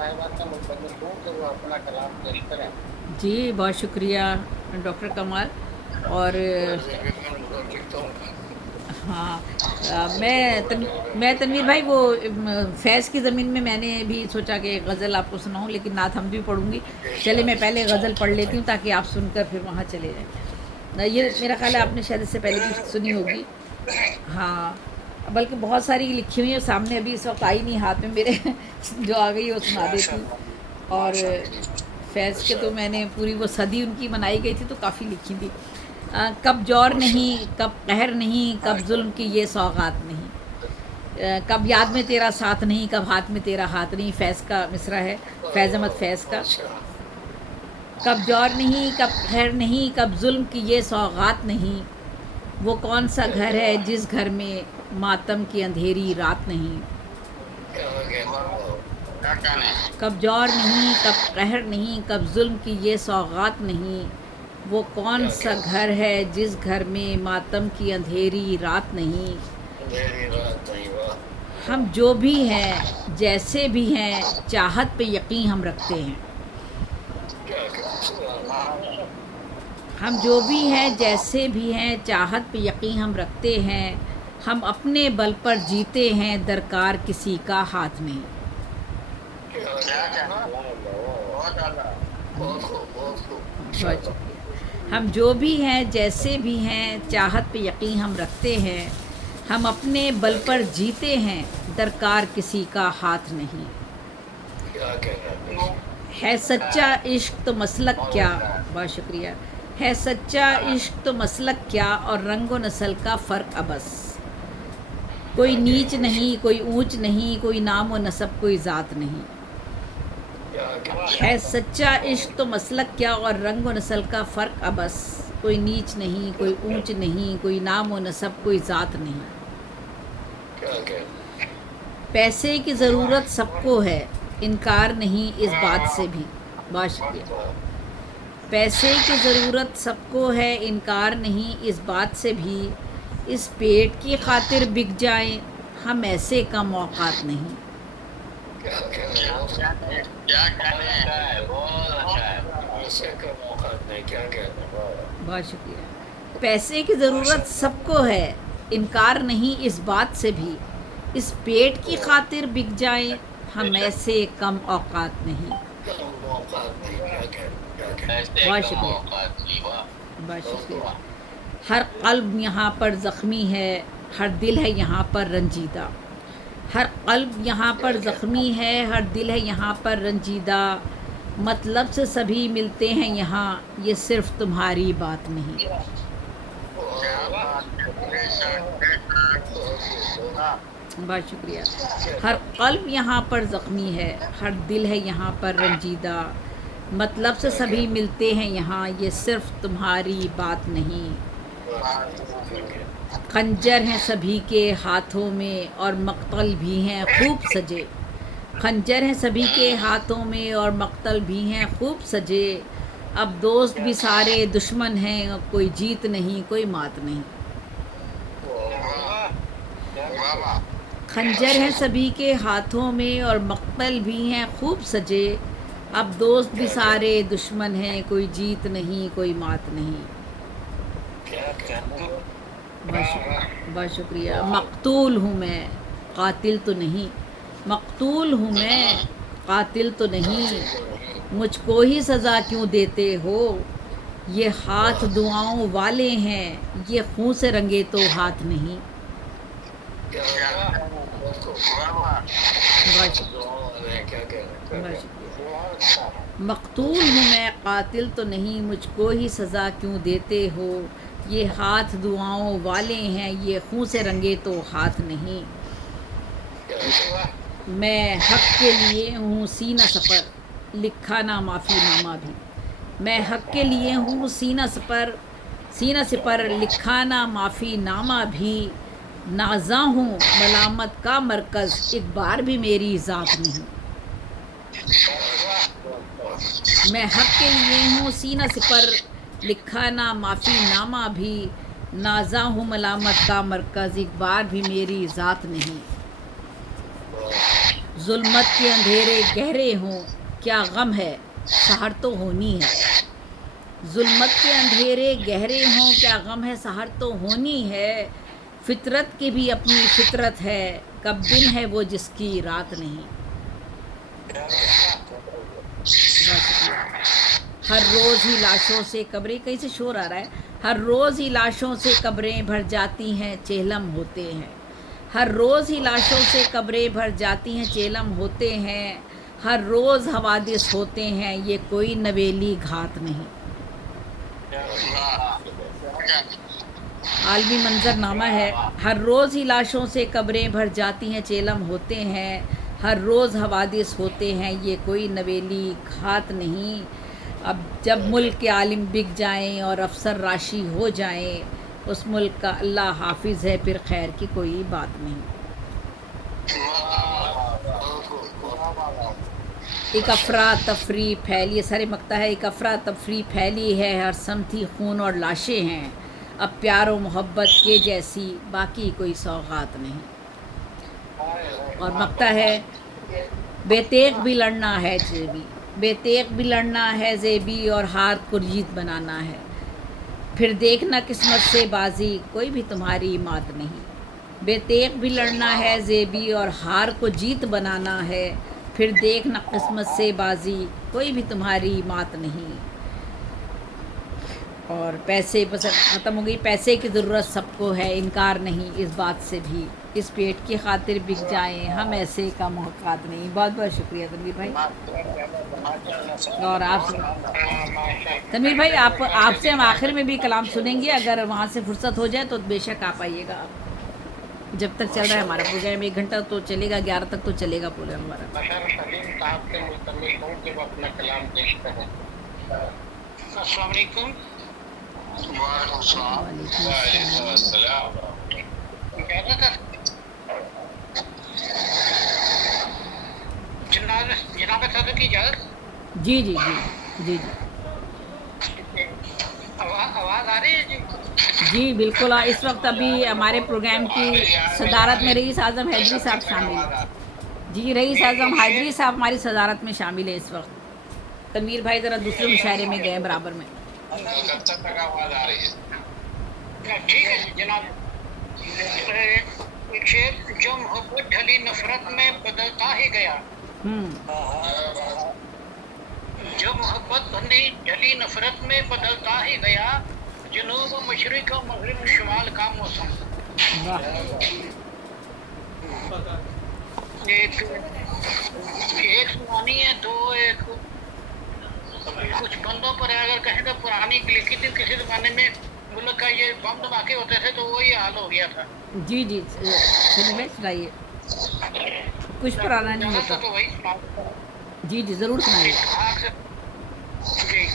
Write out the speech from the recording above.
साहिबा से मुतल्लिक़ हूँ कि वो अपना कलाम पेश करें। जी बहुत शुक्रिया डॉक्टर कमाल। और हाँ, मैं तनवीर भाई वो फैज़ की ज़मीन में मैंने भी सोचा कि गज़ल आपको सुनाऊं, लेकिन नात हम भी पढ़ूंगी। चले मैं पहले गज़ल पढ़ लेती हूँ ताकि आप सुनकर फिर वहाँ चले जाएं। ये मेरा ख्याल है आपने शायद इससे पहले भी सुनी होगी। हाँ, बल्कि बहुत सारी लिखी हुई है सामने, अभी इस वक्त आई नहीं हाथ में मेरे जो आ गई वो सुना देती हूँ। और फैज़ के तो मैंने पूरी वो सदी उनकी मनाई गई थी तो काफ़ी लिखी थी। कब जौर नहीं, कब कहर नहीं, कब जुल्म की ये सौगात नहीं, कब याद में तेरा साथ नहीं, कब हाथ में तेरा हाथ नहीं। फैज़ का मिसरा है, फैज़ अहमद फैज़ का। कब जौर नहीं, कब कहर नहीं, कब जुल्म की ये सौगात नहीं, वो कौन सा घर है जिस घर में मातम की अंधेरी रात नहीं। कब जौर नहीं, कब कहर नहीं, कब जुल्म की ये सौगात नहीं, वो कौन सा घर है जिस घर में मातम की अंधेरी रात नहीं। हम जो भी हैं जैसे भी हैं चाहत पे यकीन हम रखते हैं। हम जो भी हैं जैसे भी हैं चाहत पे यकीन हम रखते हैं। हम अपने बल पर जीते हैं, दरकार किसी का हाथ नहीं। बहुत शुक्रिया। हम जो भी हैं जैसे भी हैं चाहत पे यकीन हम रखते हैं। हम अपने बल पर जीते हैं, दरकार किसी का हाथ नहीं। है सच्चा इश्क तो मसलक क्या, बहुत शुक्रिया। है सच्चा इश्क तो मसलक क्या, और रंग व नस्ल का फ़र्क अबस। कोई नीच नहीं, कोई ऊंच नहीं, कोई नाम व नसब, कोई ज़ात नहीं। है सच्चा इश्क तो मसलक क्या, और रंग व नस्ल का फ़र्क अबस। कोई नीच नहीं, कोई ऊंच नहीं, कोई नाम व नसब, कोई ज़ात नहीं। पैसे की ज़रूरत सबको है, इनकार नहीं इस बात से भी। बहुत शुक्रिया। पैसे की ज़रूरत सबको है, इनकार नहीं इस बात से भी। इस पेट की खातिर बिक जाएं, हम ऐसे कम औकात नहीं। बहुत शुक्रिया। पैसे की ज़रूरत सबको है, इनकार नहीं इस बात से भी। इस पेट की खातिर बिक जाएं, हम ऐसे कम औकात नहीं। बहुत शुक्रिया, बहुत शुक्रिया। हर क़ल्ब यहाँ पर ज़ख्मी है, हर दिल है यहाँ पर रंजीदा। हर क़ल्ब यहाँ पर ज़ख्मी है, हर दिल है यहाँ पर रंजीदा। मतलब से सभी मिलते हैं यहाँ, ये सिर्फ़ तुम्हारी बात नहीं। बहुत शुक्रिया। हर क़ल्ब यहाँ पर ज़ख्मी है, हर दिल है यहाँ पर रंजीदा। मतलब से सभी मिलते हैं यहाँ, ये सिर्फ़ तुम्हारी बात नहीं। खंजर हैं सभी के हाथों में और मक्तल भी हैं खूब सजे। खंजर हैं सभी के हाथों में और मक्तल भी हैं खूब सजे। अब दोस्त भी सारे दुश्मन हैं, कोई जीत नहीं कोई मात नहीं। खंजर हैं सभी के हाथों में और मक्तल भी हैं खूब सजे। अब दोस्त भी सारे दुश्मन हैं, कोई जीत नहीं कोई मात नहीं। बहुत शुक्रिया। मकतूल हूँ मैं, कातिल तो नहीं। मकतूल हूँ मैं, कातिल तो नहीं। मुझको ही सज़ा क्यों देते हो, ये हाथ दुआओं वाले हैं, ये खून से रंगे तो हाथ नहीं। बहुत शुक्रिया। मकतूल हूँ मैं, कातिल तो नहीं। मुझको ही सज़ा क्यों देते हो, ये हाथ दुआओं वाले हैं, ये खून से रंगे तो हाथ नहीं। मैं हक़ के लिए हूँ सीना सपर, लिखा ना माफ़ी नामा भी। मैं हक़ के लिए हूँ सीना सिपर, लिखा ना माफ़ी नामा भी। नाज़ा हूँ मलामत का मरकज़, एक बार भी मेरी ज़ात नहीं। मैं हक़ के लिए हूँ सीना सिपर, लिखा ना माफ़ी नामा भी। नाज़ा हूँ मलामत का मरकज़, एक बार भी मेरी ज़ात नहीं। ظلمت کے اندھیرے گہرے ہوں کیا غم ہے سحر تو ہونی ہے. ظلمت کے اندھیرے گہرے ہوں کیا غم ہے سحر تو ہونی ہے. فطرت کی بھی اپنی فطرت ہے کب دن ہے وہ جس کی رات نہیں. بہت شکریہ. ہر روز ہی لاشوں سے قبریں، کہیں سے شور آ رہا ہے، ہر روز ہی لاشوں سے قبریں بھر جاتی ہیں چہلم ہوتے ہیں. ہر روز ہی لاشوں سے قبریں بھر جاتی ہیں چہلم ہوتے ہیں. ہر روز حوادث ہوتے ہیں یہ کوئی نویلی گھات نہیں. عالمی منظر نامہ ہے. ہر روز ہی لاشوں سے قبریں بھر جاتی ہیں چیلم ہوتے ہیں. ہر روز حوادث ہوتے ہیں یہ کوئی نویلی گھات نہیں. اب جب ملک کے عالم بک جائیں اور افسر راشی ہو جائیں اس ملک کا اللہ حافظ ہے پھر خیر کی کوئی بات نہیں. ایک افراتفری پھیلی، یہ سارے مقطع ہے. ایک افراتفری پھیلی ہے ہر سمتی خون اور لاشیں ہیں اب پیار و محبت کے جیسی باقی کوئی سوغات نہیں. اور مقطع ہے بے تیغ بھی لڑنا ہے زیبی، بے تیغ بھی لڑنا ہے زیبی اور ہار کو جیت بنانا ہے. پھر دیکھنا قسمت سے بازی کوئی بھی تمہاری مات نہیں. بے تیغ بھی لڑنا ہے زیبی اور ہار کو جیت بنانا ہے. پھر دیکھنا قسمت سے بازی کوئی بھی تمہاری مات نہیں. اور پیسے بس ختم ہو گئی. پیسے کی ضرورت سب کو ہے انکار نہیں اس بات سے بھی، اس پیٹ کی خاطر بک جائیں ہم ایسے کا محقات نہیں. بہت بہت شکریہ تنویر بھائی. اور آپ تنویر بھائی آپ سے ہم آخر میں بھی کلام سنیں گے، اگر وہاں سے فرصت ہو جائے تو بے شک آپ آئیے گا. جب تک چل رہا ہے ہمارا پروگرام 1 گھنٹہ تو چلے گا، 11 تک تو چلے گا پروگرام ہمارا. بشر سلیم صاحب سے مستمل ہوں کہ وہ اپنا کلام پیش کریں. السلام علیکم. وعلیکم السلام. وعلیکم السلام. جناب صدر کی اجازت. جی جی جی جی جی آواز آ رہی ہے جی؟ جی بالکل. اس وقت ابھی ہمارے پروگرام کی صدارت میں رئیس اعظم حیدری صاحب شامل ہیں. جی رئیس اعظم حیدری صاحب ہماری صدارت میں شامل ہے اس وقت. تنویر بھائی ذرا دوسرے مشاعرے میں گئے برابر میں. کب تک آواز آ رہی ہے؟ ٹھیک ہے جناب. جو محبت ڈھلی نفرت میں بدلتا ہی گیا، جو محبت ڈھلی نفرت میں بدلتا ہی گیا، جنوب و مشرق و مغرب شمال کا موسم. ایک سنانی ہے تو ایک کچھ بندوں پر اگر کہیں تو پرانی لکھی تھی کسی زمانے میں ملک کا یہ بم دھماکے ہوتے تھے تو وہی حال ہو گیا تھا. جی جی سنیے سنائیے. کچھ پرانا نہیں ہوتا. تو وہی جی جی ضرور سنائیے. جی